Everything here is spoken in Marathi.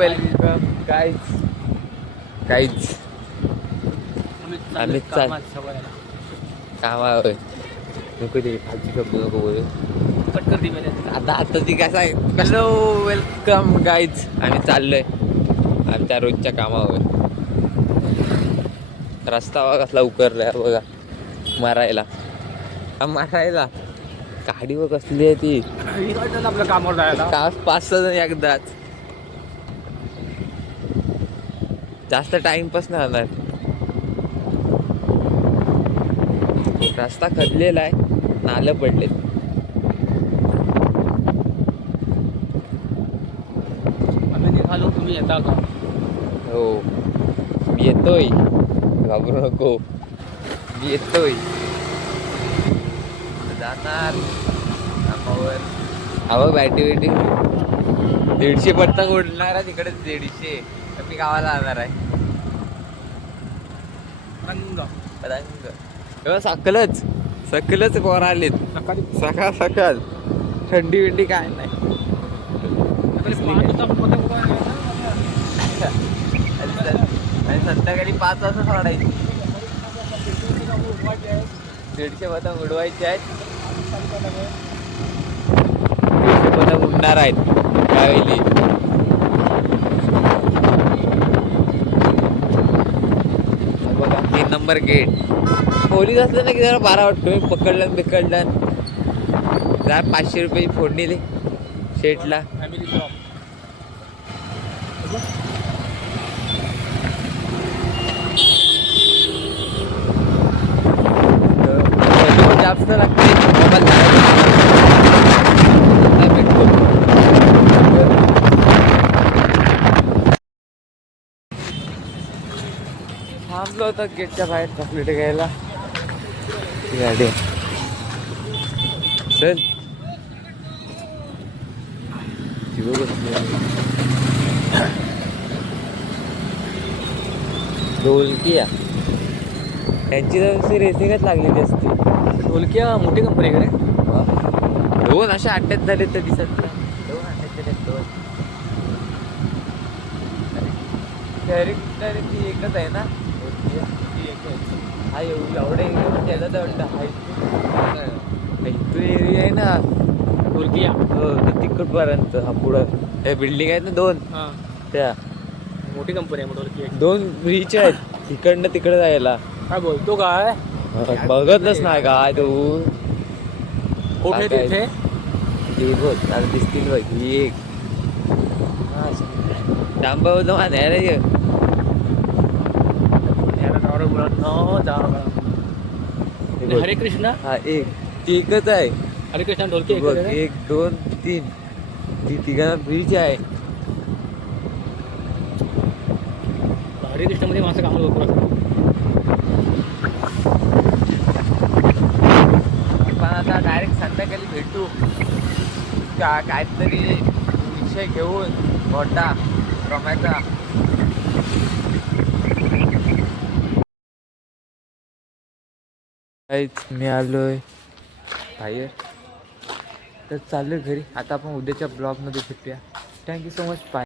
वेलकम काहीच आम्ही कामा नको ते खालची शब्द नको बोलू. कट कर दी मैंने. आता ती काय सांग. Hello welcome guys. आम्ही चाललोय आमच्या रोजच्या कामावर. रस्ता बघा कसला उकरलाय बघा मारायला गाडी व कसली आहे ती. आपल्या कामावर जायला 5-6 जण एकदाच. जास्त टाइमपास नाही होणार. रस्ता खदलेला आहे, नालं पडलेत. आम्ही निघालो, तुम्ही येता का? हो मी येतोय, घाबरू नको. मी येतोय जाणार कामावर. हवं बॅटी 150 पत्तंग उडणार आहे तिकडे. 150 मी गावाला जाणार आहे. तेव्हा सकलच पोर आलेत सकाळ थंडी विंडी काय नाही. आणि संध्याकाळी 5 वाजता सोडायची. 150 पतंग उडवायचे आहेत. 150 पतंग उडणार आहेत त्यावेळी. बघा 3 नंबर गेट. पोलीस असलं ना की जरा बारा वाटतो. मी पकडलं जरा 500 रुपये फोडणी दे शेटला. जास्त लागते थांबलो होतो गेटच्या बाहेर चॉकलेट घ्यायला. गाडी चल ढोलकिया त्यांची तर रेसिंगच लागलेली असते. ढोलकिया मोठी कंपनी आहे का रे? 2 अशा अड्ड्यात झाले तर दिसत नाही. 2 अड्ड्यात झाले 2. ती एकच आहे ना. हा एवढे त्याचा इथून एरिया आहे ना ढोलकिया. तर तिकडपर्यंत. हा पुढं त्या बिल्डिंग आहेत ना 2 त्या मोठी कंपनी आहे ढोलकिया. 2 ब्रिज आहेत तिकडनं तिकडे जायला. काय बोलतो काय? बघतच नाही काय तू. कुठे तिथे ते बघ आता दिसतील बघ. ही एक डांबा होतं मानायला. हरे कृष्णा. हा एकच आहे. हरे कृष्णा ढोलकी 1 2 3 ती तिघांना ब्रिज आहे. हरे कृष्णा मध्ये माणसं कामाला भरपूर असतात. पण आता डायरेक्ट संध्याकाळी भेटू काहीतरी विषय घेऊन मोठा रमायचा. मी आलोय बाहेर तर चाललोय घरी. आता आपण उद्याच्या ब्लॉगमध्ये भेटूया. Thank you so much. बाय.